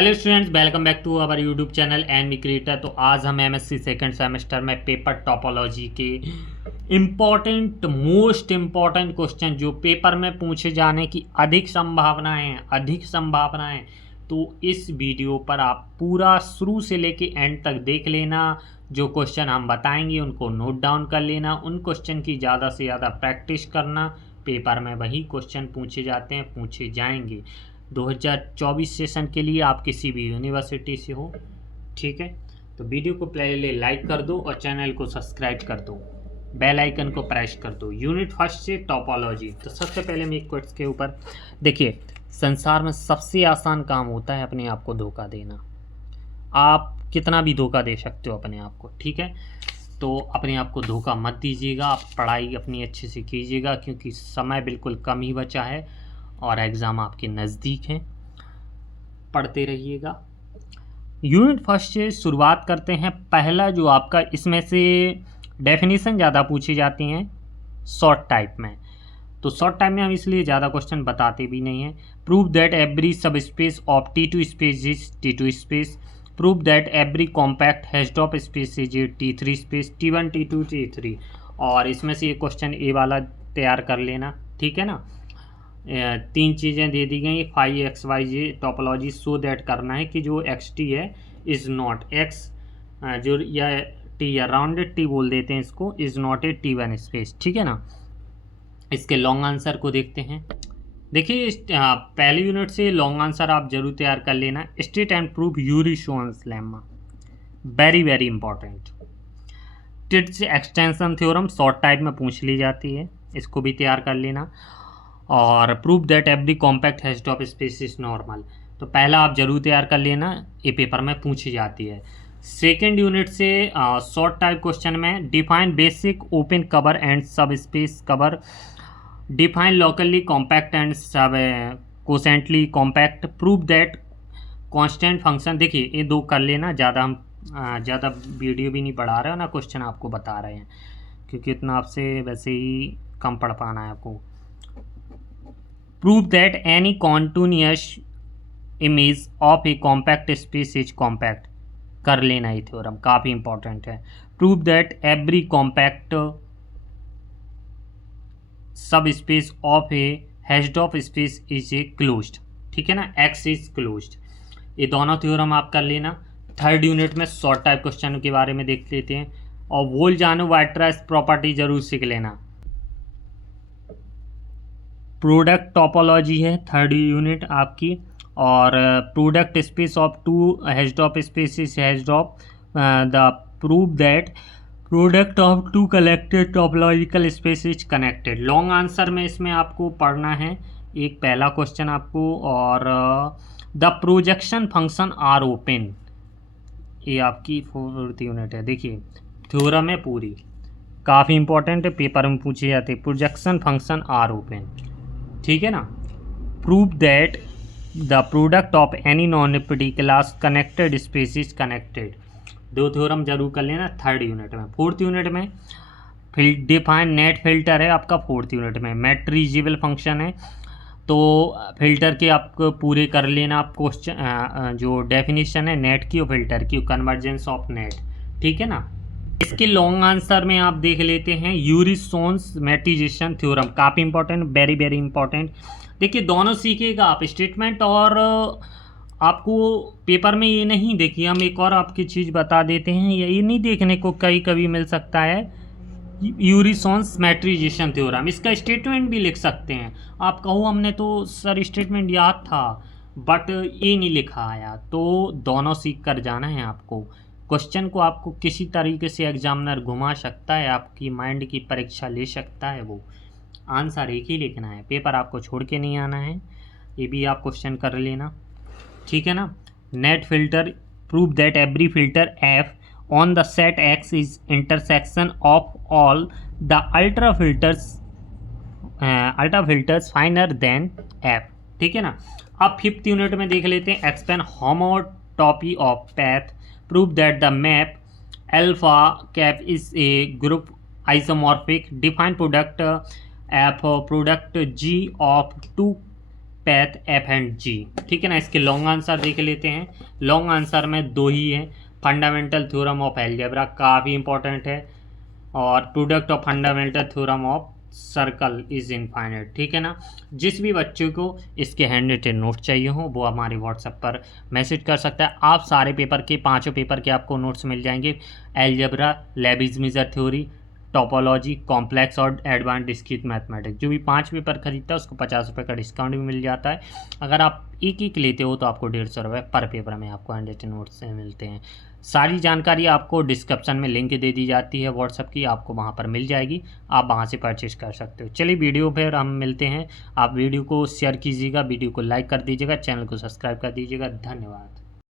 Hello students, welcome back to our YouTube channel and creator. तो आज हम MSc second semester में paper topology के मोस्ट इम्पॉर्टेंट क्वेश्चन जो पेपर में पूछे जाने की अधिक संभावनाएं तो इस वीडियो पर आप पूरा शुरू से लेके एंड तक देख लेना। जो क्वेश्चन हम बताएंगे उनको नोट डाउन कर लेना, उन क्वेश्चन की ज़्यादा से ज़्यादा प्रैक्टिस करना। पेपर में वही क्वेश्चन पूछे जाते हैं, पूछे जाएंगे। 2024 सेशन के लिए आप किसी भी यूनिवर्सिटी से हो, ठीक है, तो वीडियो को पहले लाइक कर दो और चैनल को सब्सक्राइब कर दो, बेल आइकन को प्रेस कर दो। यूनिट फर्स्ट से टोपोलॉजी। तो सबसे पहले मैं एक क्वेश्चन के ऊपर देखिए, संसार में सबसे आसान काम होता है अपने आप को धोखा देना। आप कितना भी धोखा दे सकते हो अपने आप को, ठीक है, तो अपने आप को धोखा मत दीजिएगा। आप पढ़ाई अपनी अच्छे से कीजिएगा क्योंकि समय बिल्कुल कम ही बचा है और एग्ज़ाम आपके नज़दीक हैं। पढ़ते रहिएगा। यूनिट फर्स्ट से शुरुआत करते हैं। पहला जो आपका, इसमें से डेफिनेशन ज़्यादा पूछी जाती हैं शॉर्ट टाइप में, तो शॉर्ट टाइप में हम इसलिए ज़्यादा क्वेश्चन बताते भी नहीं हैं। Prove that every subspace of T2 space is T2 space. Prove that every compact Hausdorff space is T3 space, T1 T2 T3। और इसमें से ये क्वेश्चन ए वाला तैयार कर लेना, ठीक है ना। तीन चीज़ें दे दी गई, five X Y J topology show that करना है कि जो एक्स टी है इज़ नॉट एक्स, जो या टी या राउंडेड टी बोल देते हैं इसको, is not a T1 space, ठीक है ना। इसके लॉन्ग आंसर को देखते हैं। देखिए पहले यूनिट से लॉन्ग आंसर आप जरूर तैयार कर लेना। State and prove Urysohn's lemma, very very important. Tietze extension theorem short type में पूछ ली जाती है, इसको भी तैयार कर लेना। और prove that every compact Hausdorff space is normal, तो पहला आप जरूर तैयार कर लेना, ये पेपर में पूछी जाती है। सेकेंड यूनिट से शॉर्ट टाइप क्वेश्चन में define basic open cover and subspace cover, define locally compact and subsequentially compact, prove that constant function. देखिए ये दो कर लेना, ज़्यादा वीडियो भी नहीं पढ़ा रहे हो ना, क्वेश्चन आपको बता रहे हैं क्योंकि इतना आपसे वैसे ही कम पढ़ पाना है आपको। Prove that any continuous image of A compact space is compact, कर लेना ये थ्योरम, काफ़ी इंपॉर्टेंट है। प्रूव दैट एवरी कॉम्पैक्ट सब space of A hatched of space is a closed, ठीक है ना, एक्स इज क्लोज्ड। ये दोनों थ्योरम आप कर लेना। थर्ड यूनिट में शॉर्ट टाइप क्वेश्चन के बारे में देख लेते हैं। और वोल जानो वाइट्रास प्रॉपर्टी जरूर सीख लेना। प्रोडक्ट टोपोलॉजी है थर्ड यूनिट आपकी, और product space of two Hausdorff spaces Hausdorff the prove that product of two connected topological spaces connected. Long answer में इसमें आपको पढ़ना है एक पहला क्वेश्चन आपको, और the projection function are open, ये आपकी फोर्थ यूनिट है। देखिए थ्योरम है पूरी, काफ़ी इंपॉर्टेंट है, पेपर में पूछे जाते हैं। प्रोजेक्शन फंक्शन आर ओपन, ठीक है ना। Prove that the product of any non unity class connected spaces connected, दो थ्योरम जरूर कर लेना थर्ड यूनिट में। फोर्थ यूनिट में डिफाइन नेट फिल्टर है आपका, फोर्थ यूनिट में मैट्रिजिबल फंक्शन है, तो फिल्टर के आपको पूरे कर लेना आप क्वेश्चन, जो डेफिनेशन है नेट की और फिल्टर की, कन्वर्जेंस ऑफ नेट, ठीक है ना। इसके लॉन्ग आंसर में आप देख लेते हैं यूरिसोन्स मैट्रिजेशन थ्योरम, काफ़ी इंपॉर्टेंट, वेरी वेरी इंपॉर्टेंट। देखिए दोनों सीखिएगा आप, स्टेटमेंट और आपको पेपर में ये नहीं, देखिए हम एक और आपकी चीज़ बता देते हैं, ये नहीं देखने को कहीं कभी मिल सकता है यूरिसोन्स मैट्रिजेशन थ्योरम, इसका स्टेटमेंट भी लिख सकते हैं आप। कहो हमने तो सर स्टेटमेंट याद था बट ये नहीं लिखा आया, तो दोनों सीख कर जाना है आपको। क्वेश्चन को आपको किसी तरीके से एग्जामिनर घुमा सकता है, आपकी माइंड की परीक्षा ले सकता है, वो आंसर एक ही लिखना है, पेपर आपको छोड़ के नहीं आना है। ये भी आप क्वेश्चन कर लेना, ठीक है ना। Net filter, prove that every filter F on the set X is intersection of all the ultra filters finer than F, ठीक है ना। अब फिफ्थ यूनिट में देख लेते हैं explain homotopy of path, prove that the map alpha cap is a group isomorphic, define product F product G of two path F and G. ठीक है ना। इसके लॉन्ग आंसर देख लेते हैं। लॉन्ग आंसर में 2 ही हैं। फंडामेंटल थ्योरम ऑफ अलजेब्रा काफ़ी इंपॉर्टेंट है, और product of fundamental theorem of circle is infinite. ठीक है ना। जिस भी बच्चे को इसके हैंड रिटन नोट चाहिए हो वो हमारे व्हाट्सएप पर मैसेज कर सकता है। आप सारे पेपर के 5 पेपर के आपको नोट्स मिल जाएंगे। Algebra, Lebesgue measure theory, topology, complex और एडवांस डिस्क्रीट मैथमेटिक्स। जो भी 5 पेपर खरीदता है उसको 50 रुपये का डिस्काउंट भी मिल जाता है। अगर आप एक लेते हो तो आपको 150 रुपये पर पेपर में आपको हैंड रिटन नोट्स से मिलते हैं। सारी जानकारी आपको डिस्क्रिप्शन में लिंक दे दी जाती है व्हाट्सएप की, आपको वहाँ पर मिल जाएगी, आप वहाँ से परचेज कर सकते हो। चलिए वीडियो पर हम मिलते हैं। आप वीडियो को शेयर कीजिएगा, वीडियो को लाइक कर दीजिएगा, चैनल को सब्सक्राइब कर दीजिएगा। धन्यवाद।